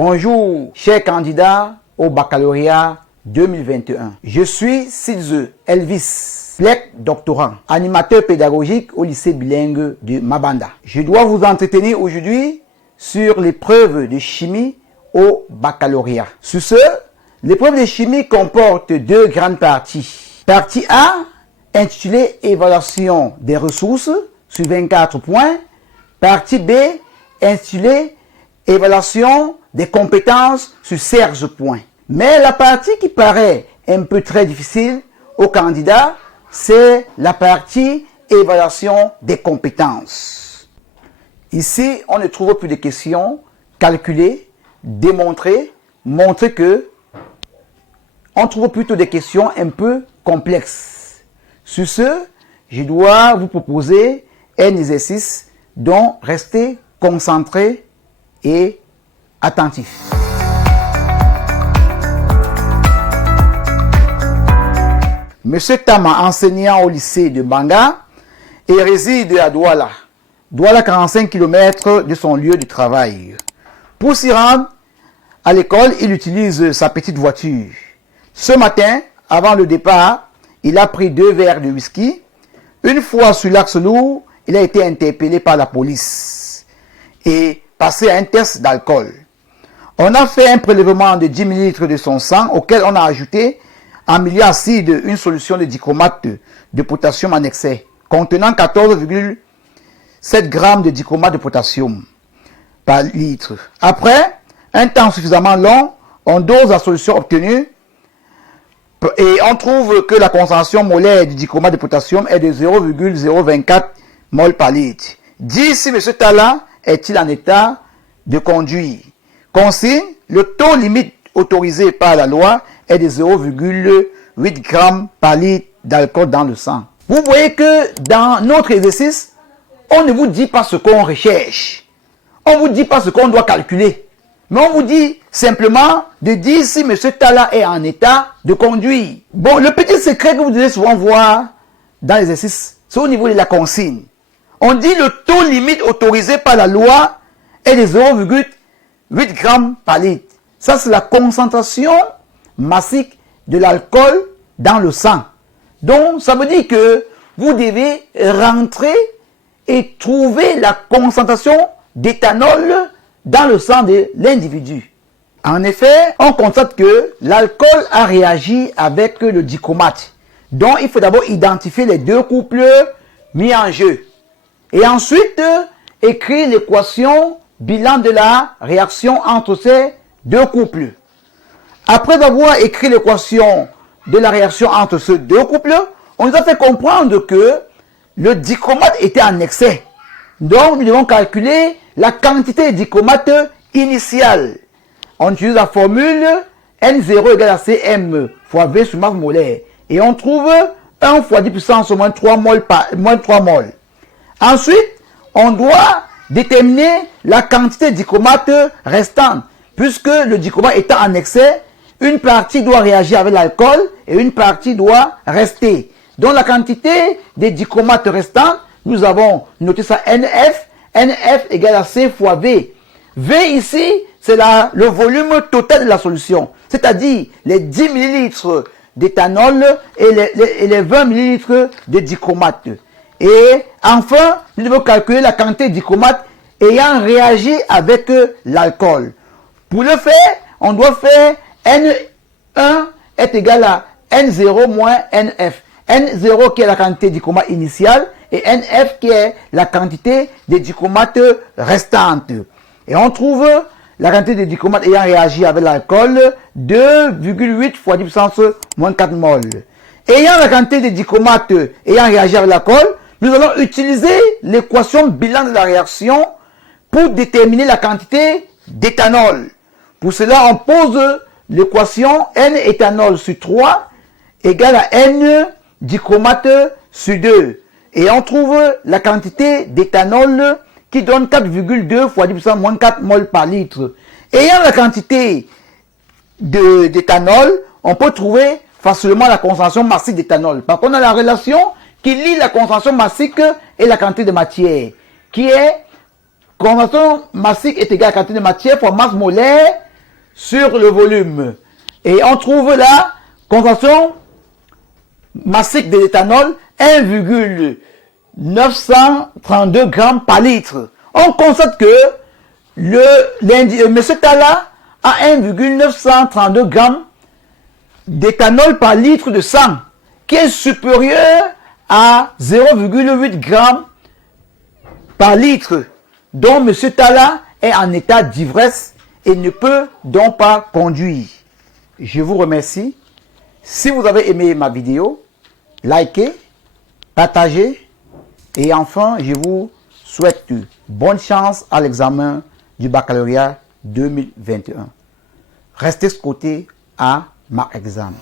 Bonjour, chers candidats au baccalauréat 2021. Je suis Sidze Elvis, PLEC doctorant, animateur pédagogique au lycée bilingue de Mabanda. Je dois vous entretenir aujourd'hui sur l'épreuve de chimie au baccalauréat. Sur ce, l'épreuve de chimie comporte deux grandes parties. Partie A, intitulée Évaluation des ressources, sur 24 points. Partie B, intitulée Évaluation des compétences sur 16 points. Mais la partie qui paraît un peu très difficile aux candidats, c'est la partie évaluation des compétences. Ici, on ne trouve plus de questions calculées, démontrées, montrer que on trouve plutôt des questions un peu complexes. Sur ce, je dois vous proposer un exercice dont restez concentrés et attentif. Monsieur Tama, enseignant au lycée de Banga et réside à Douala. Douala, 45 km de son lieu de travail. Pour s'y rendre à l'école, il utilise sa petite voiture. Ce matin, avant le départ, il a pris 2 verres de whisky. Une fois sur l'axe lourd, il a été interpellé par la police et passé à un test d'alcool. On a fait un prélèvement de 10 ml de son sang auquel on a ajouté en milieu acide une solution de dichromate de potassium en excès contenant 14,7 g de dichromate de potassium par litre. Après un temps suffisamment long, on dose la solution obtenue et on trouve que la concentration molaire du dichromate de potassium est de 0,024 mol par litre. Dis si M. Tala est-il en état de conduire. Consigne, le taux limite autorisé par la loi est de 0,8 g par litre d'alcool dans le sang. Vous voyez que dans notre exercice, on ne vous dit pas ce qu'on recherche. On ne vous dit pas ce qu'on doit calculer. Mais on vous dit simplement de dire si M. Tala est en état de conduire. Bon, le petit secret que vous devez souvent voir dans l'exercice, c'est au niveau de la consigne. On dit le taux limite autorisé par la loi est de 0,8 g par litre. Ça, c'est la concentration massique de l'alcool dans le sang. Donc, ça veut dire que vous devez rentrer et trouver la concentration d'éthanol dans le sang de l'individu. En effet, on constate que l'alcool a réagi avec le dichromate. Donc, il faut d'abord identifier les deux couples mis en jeu. Et ensuite, écrire l'équation bilan de la réaction entre ces deux couples. Après avoir écrit l'équation de la réaction entre ces deux couples, on nous a fait comprendre que le dichromate était en excès. Donc, nous devons calculer la quantité de dichromate initiale. On utilise la formule N0 égale à Cm fois V sur masse molaire. Et on trouve 1 fois 10 puissance moins 3 mol moins 3 mol. Ensuite, on doit déterminer la quantité de dichromate restante. Puisque le dichromate étant en excès, une partie doit réagir avec l'alcool et une partie doit rester. Donc la quantité de dichromate restant, nous avons noté ça NF. NF égale à C fois V. V ici, c'est le volume total de la solution. C'est-à-dire les 10 ml d'éthanol et les 20 ml de dichromate. Et enfin, nous devons calculer la quantité de dichromate ayant réagi avec l'alcool. Pour le faire, on doit faire N1 est égal à N0 moins NF. N0 qui est la quantité de dichromate initiale et NF qui est la quantité de dichromate restante. Et on trouve la quantité de dichromate ayant réagi avec l'alcool 2,8 fois 10 puissance moins 4 mol. Ayant la quantité de dichromate ayant réagi avec l'alcool, nous allons utiliser l'équation bilan de la réaction pour déterminer la quantité d'éthanol. Pour cela, on pose l'équation N éthanol sur 3 égale à N dichromate sur 2. Et on trouve la quantité d'éthanol qui donne 4,2 fois 10 puissance moins 4 mol par litre. Ayant la quantité d'éthanol, on peut trouver facilement la concentration massique d'éthanol. Par contre, on a la relation qui lie la concentration massique et la quantité de matière, qui est concentration massique est égale à quantité de matière fois masse molaire sur le volume. Et on trouve la concentration massique de l'éthanol 1,932 grammes par litre. On constate que M. Talla a 1,932 grammes d'éthanol par litre de sang, qui est supérieur à 0,8 grammes par litre, dont M. Talla est en état d'ivresse et ne peut donc pas conduire. Je vous remercie. Si vous avez aimé ma vidéo, likez, partagez et enfin, je vous souhaite bonne chance à l'examen du baccalauréat 2021. Restez scottés à ma examen.